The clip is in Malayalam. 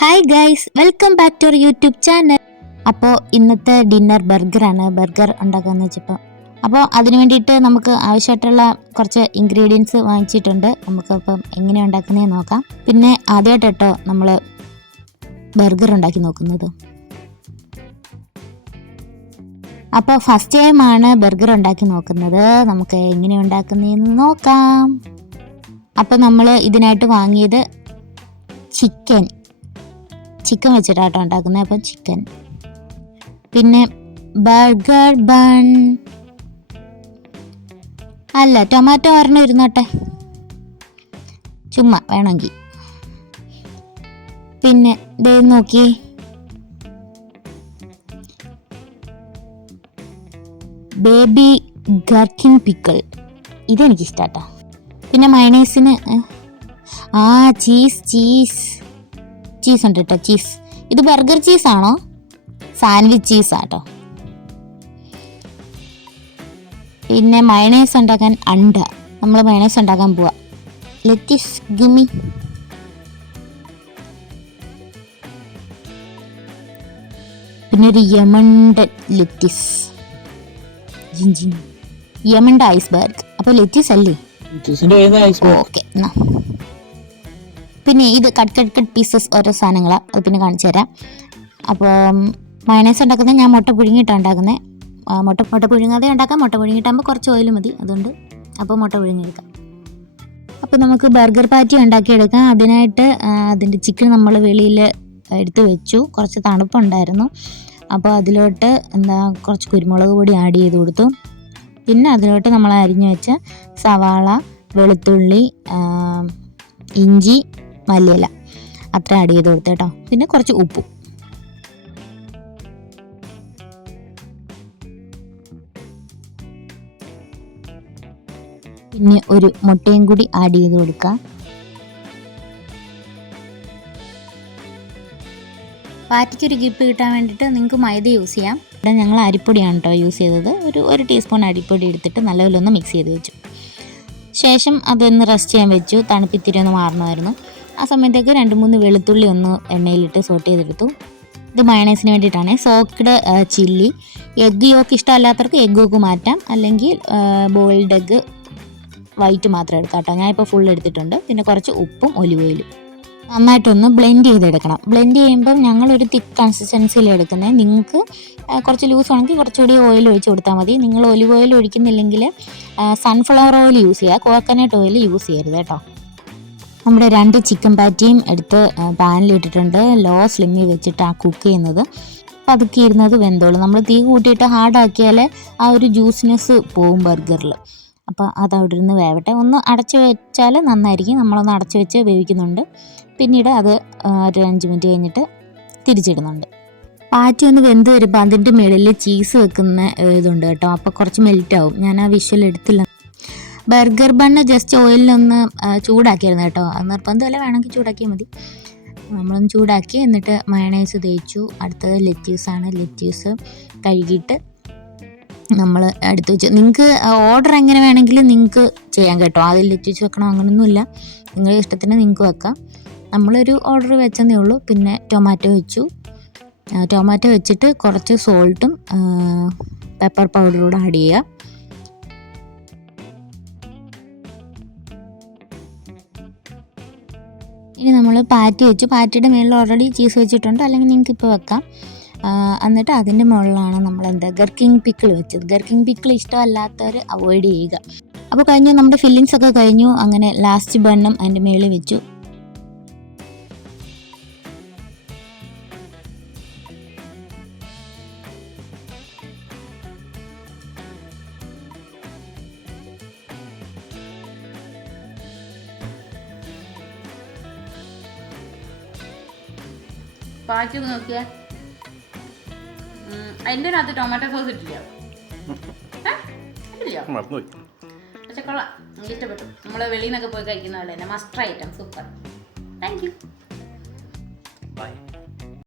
Hi guys, welcome back to our YouTube channel. അപ്പോൾ ഇന്നത്തെ ഡിന്നർ ബർഗറാണ്. ബർഗർ ഉണ്ടാക്കാമെന്ന് വെച്ചപ്പോൾ അപ്പോൾ അതിന് വേണ്ടിയിട്ട് നമുക്ക് ആവശ്യമായിട്ടുള്ള കുറച്ച് ഇൻഗ്രീഡിയൻസ് വാങ്ങിച്ചിട്ടുണ്ട്. നമുക്കപ്പം എങ്ങനെയാണ് ഉണ്ടാക്കുന്നതെന്ന് നോക്കാം. പിന്നെ ആദ്യമായിട്ട് കേട്ടോ നമ്മൾ ബർഗർ ഉണ്ടാക്കി നോക്കുന്നത്. അപ്പോൾ ഫസ്റ്റ് ടൈമാണ് ബർഗർ ഉണ്ടാക്കി നോക്കുന്നത്. നമുക്ക് എങ്ങനെയാണ് ഉണ്ടാക്കുന്നതെന്ന് നോക്കാം. അപ്പോൾ നമ്മൾ ഇതിനായിട്ട് വാങ്ങിയത് ചിക്കൻ വെച്ചിട്ടാട്ടോ ഉണ്ടാക്കുന്നത്. അപ്പം ചിക്കൻ, പിന്നെ ബർഗർ ബൺ അല്ല ടൊമാറ്റോ ഒരെണ്ണം ഇരുന്നോട്ടെ, ചുമ്മാ വേണമെങ്കിൽ. പിന്നെ ദേ നോക്കി, ബേബി ഗർക്കിംഗ് പിക്കിൾ, ഇതെനിക്കിഷ്ടാട്ടോ. പിന്നെ മയണൈസിന് ചീസ് ഉണ്ട് കേട്ടോ. ചീസ് ഇത് ബർഗർ ചീസാണോ സാൻഡ്വിച്ച് ചീസാട്ടോ. പിന്നെ മയണൈസ് ഉണ്ടാക്കാൻ നമ്മൾ മയണൈസ് ഉണ്ടാക്കാൻ പോവാ. ലെറ്റിസ് ഗിമ്മി. പിന്നെ ഒരു യമണ്ടൻ ലെറ്റിസ്, യമണ്ട ഐസ്ബർഗ്. അപ്പോൾ ലെറ്റിസ് അല്ലേ? ഓക്കെ. എന്നാ പിന്നെ ഇത് കട്ട് പീസസ് ഓരോ സാധനങ്ങളാണ്. അത് പിന്നെ കാണിച്ചു തരാം. അപ്പോൾ മയണൈസ് ഉണ്ടാക്കുന്നത് ഞാൻ മുട്ട പുഴുങ്ങിയിട്ടാണ് ഉണ്ടാക്കുന്നത്. മുട്ട പുഴുങ്ങാതെ ഉണ്ടാക്കാം. മുട്ട പുഴുങ്ങിയിട്ടാകുമ്പോൾ കുറച്ച് ഓയിൽ മതി, അതുകൊണ്ട് അപ്പോൾ മുട്ട പുഴുങ്ങിയെടുക്കാം. അപ്പോൾ നമുക്ക് ബർഗർ പാറ്റി ഉണ്ടാക്കിയെടുക്കാം. അതിനായിട്ട് അതിൻ്റെ ചിക്കൻ നമ്മൾ വെളിയിൽ എടുത്ത് വെച്ചു. കുറച്ച് തണുപ്പുണ്ടായിരുന്നു. അപ്പോൾ അതിലോട്ട് കുറച്ച് കുരുമുളക് പൊടി ആഡ് ചെയ്ത് കൊടുത്തു. പിന്നെ അതിലോട്ട് നമ്മൾ അരിഞ്ഞു വെച്ച സവാള, വെളുത്തുള്ളി, ഇഞ്ചി, മല്ലിയില അത്ര ആഡ് ചെയ്ത് കൊടുത്തു കേട്ടോ. പിന്നെ കുറച്ച് ഉപ്പും. പിന്നെ ഒരു മുട്ടയും കൂടി ആഡ് ചെയ്ത് കൊടുക്കാം. പാറ്റിക്കൊരു ഗ്രിപ്പ് കിട്ടാൻ വേണ്ടിയിട്ട് നിങ്ങൾക്ക് മൈദ യൂസ് ചെയ്യാം. ഇവിടെ ഞങ്ങൾ അരിപ്പൊടിയാണ് കേട്ടോ യൂസ് ചെയ്തത്. ഒരു ടീസ്പൂൺ അരിപ്പൊടി എടുത്തിട്ട് നല്ലപോലെ ഒന്ന് മിക്സ് ചെയ്ത് വെച്ചു. ശേഷം അതൊന്ന് റെസ്റ്റ് ചെയ്യാൻ വെച്ചു. തണുപ്പിത്തിരി ഒന്ന് മാറണമായിരുന്നു. ആ സമയത്തേക്ക് 2-3 വെളുത്തുള്ളി ഒന്ന് എണ്ണയിലിട്ട് സോട്ട് ചെയ്തെടുത്തു. ഇത് മയണൈസിന് വേണ്ടിയിട്ടാണ്. സോക്ക്ഡ് ചില്ലി, എഗ്ഗ് യോക്ക് ഇഷ്ടമല്ലാത്തവർക്ക് എഗ്ഗ് യോക്ക് മാറ്റാം, അല്ലെങ്കിൽ ബോയിൽഡ് എഗ്ഗ് വൈറ്റ് മാത്രം എടുക്കാം കേട്ടോ. ഞാനിപ്പോൾ ഫുൾ എടുത്തിട്ടുണ്ട്. പിന്നെ കുറച്ച് ഉപ്പും ഒലിവ് ഓയിലും നന്നായിട്ടൊന്ന് ബ്ലെൻഡ് ചെയ്തെടുക്കണം. ബ്ലെൻഡ് ചെയ്യുമ്പം ഞങ്ങളൊരു തിക്ക് കൺസിസ്റ്റൻസിയിൽ എടുക്കുന്നത്. നിങ്ങൾക്ക് കുറച്ച് ലൂസ് ആണെങ്കിൽ കുറച്ചുകൂടി ഓയിൽ ഒഴിച്ച് കൊടുത്താൽ മതി. നിങ്ങൾ ഒലിവ് ഓയിൽ ഒഴിക്കുന്നില്ലെങ്കിൽ സൺഫ്ലവർ ഓയിൽ യൂസ് ചെയ്യുക. കോക്കനട്ട് ഓയിൽ യൂസ് ചെയ്യരുത് കേട്ടോ. നമ്മുടെ 2 ചിക്കൻ പാറ്റിയും എടുത്ത് പാനിലിട്ടിട്ടുണ്ട്. ലോ സ്ലിമ്മിൽ വെച്ചിട്ടാണ് കുക്ക് ചെയ്യുന്നത്. അപ്പോൾ അതൊക്കെ ഇരുന്നത് വെന്തോളും. നമ്മൾ തീ കൂട്ടിയിട്ട് ഹാർഡാക്കിയാൽ ആ ഒരു ജ്യൂസിനെസ് പോവും ബർഗറിൽ. അപ്പോൾ അതവിടെ ഇരുന്ന് വേവട്ടെ. ഒന്ന് അടച്ച് വെച്ചാൽ നന്നായിരിക്കും. നമ്മളൊന്ന് അടച്ച് വെച്ച് വേവിക്കുന്നുണ്ട്. പിന്നീട് അത് ഒരു 5 മിനിറ്റ് കഴിഞ്ഞിട്ട് തിരിച്ചിടുന്നുണ്ട്. പാറ്റി ഒന്ന് വെന്ത് വരുമ്പോൾ അതിൻ്റെ മുകളിൽ ചീസ് വെക്കുന്ന ഇതുണ്ട് കേട്ടോ. അപ്പോൾ കുറച്ച് മെൽറ്റാവും. ഞാൻ ആ വിഷ്വൽ എടുത്തില്ല. ബർഗർ ബണ്ണ് ജസ്റ്റ് ഓയിലൊന്ന് ചൂടാക്കിയിരുന്നു കേട്ടോ. അത് നിർബന്ധമല്ല, വേണമെങ്കിൽ ചൂടാക്കിയാൽ മതി. നമ്മളൊന്ന് ചൂടാക്കി എന്നിട്ട് മയണൈസ് തേച്ചു. അടുത്തത് ലെറ്റ്യൂസാണ്. ലെറ്റ്യൂസ് കഴുകിയിട്ട് നമ്മൾ എടുത്ത് വെച്ച്. നിങ്ങൾക്ക് ഓർഡർ എങ്ങനെ വേണമെങ്കിലും നിങ്ങൾക്ക് ചെയ്യാം കേട്ടോ. അതിൽ ലെറ്റ്യൂസ് വെക്കണം അങ്ങനെയൊന്നുമില്ല. നിങ്ങളുടെ ഇഷ്ടത്തിന് നിങ്ങൾക്ക് വെക്കാം. നമ്മളൊരു ഓർഡർ വെച്ചതേ ഉള്ളൂ. പിന്നെ ടൊമാറ്റോ വെച്ചു. ടൊമാറ്റോ വെച്ചിട്ട് കുറച്ച് സോൾട്ടും പെപ്പർ പൗഡറൂടെ ആഡ് ചെയ്യുക. ഇനി നമ്മൾ പാറ്റി വെച്ചു. പാറ്റിയുടെ മേളിൽ ഓൾറെഡി ചീസ് വെച്ചിട്ടുണ്ട്, അല്ലെങ്കിൽ നിങ്ങൾക്ക് ഇപ്പോൾ വെക്കാം. എന്നിട്ട് അതിൻ്റെ മുകളിലാണ് നമ്മൾ ഗർക്കിംഗ് പിക്കിൾ വെച്ചത്. ഗർക്കിംഗ് പിക്കിൾ ഇഷ്ടമല്ലാത്തവർ അവോയ്ഡ് ചെയ്യുക. അപ്പോൾ കഴിഞ്ഞു, നമ്മുടെ ഫില്ലിങ്സ് ഒക്കെ കഴിഞ്ഞു. അങ്ങനെ ലാസ്റ്റ് ബണ്ണും അതിൻ്റെ മേളിൽ വെച്ചു. പാറ്റി നോക്കിയാ അതിൻ്റെ അകത്ത് ടൊമാറ്റോ സോസ് ഇട്ടില്ല. പക്ഷെ കൊള്ളാം, എനിക്ക് ഇഷ്ടപ്പെട്ടു. നമ്മൾ വെളിയിൽ നിന്നൊക്കെ പോയി കഴിക്കുന്ന പോലെ തന്നെ must item. Super. Thank you.